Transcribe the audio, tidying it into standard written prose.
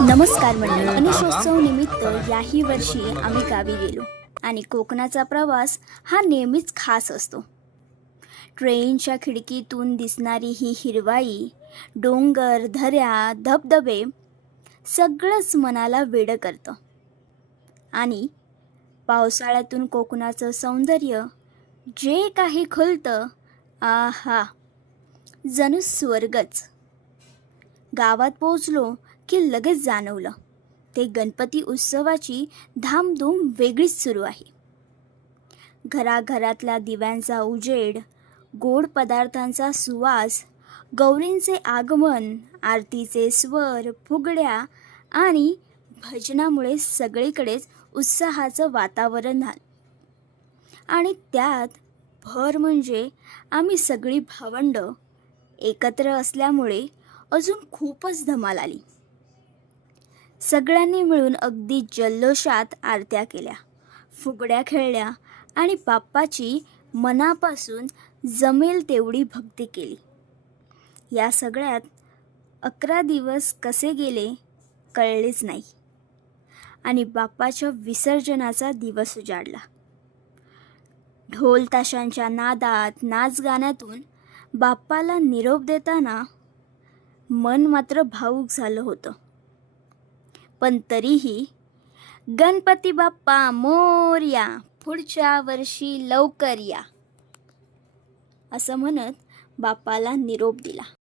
नमस्कार मंडळी. गणेशोत्सव निमित्त याही वर्षी आम्ही गावी गेलो आणि कोकणाचा प्रवास हा नेहमीच खास असतो. ट्रेनच्या खिडकीतून दिसणारी ही हिरवाई, डोंगर, दऱ्या, धबधबे सगळंच मनाला वेडं करतं. आणि पावसाळ्यातून कोकणाचं सौंदर्य जे काही खुलतं, आहा, जणू स्वर्गच. गावात पोहोचलो की लगेच जाणवलं, ते गणपती उत्सवाची धामधूम वेगळीच सुरू आहे. घराघरातल्या दिव्यांचा उजेड, गोड पदार्थांचा सुवास, गौरींचे आगमन, आरतीचे स्वर, फुगड्या आणि भजनामुळे सगळीकडेच उत्साहाचं वातावरण झालं. आणि त्यात भर म्हणजे आम्ही सगळी भावंड एकत्र असल्यामुळे अजून खूपच धमाल आली. सगळ्यांनी मिळून अगदी जल्लोषात आरत्या केल्या, फुगड्या खेळल्या आणि बाप्पाची मनापासून जमेल तेवढी भक्ती केली. या सगळ्यात 11 दिवस कसे गेले कळलेच नाही आणि बाप्पाच्या विसर्जनाचा दिवस उजाडला. ढोल ताशांच्या नादात, नाच गाण्यातून बाप्पाला निरोप देताना मन मात्र भावूक झालं होतं. पण तरीही गणपती बाप्पा मोरया, पुढच्या वर्षी लवकर या, असं म्हणत बाप्पाला निरोप दिला.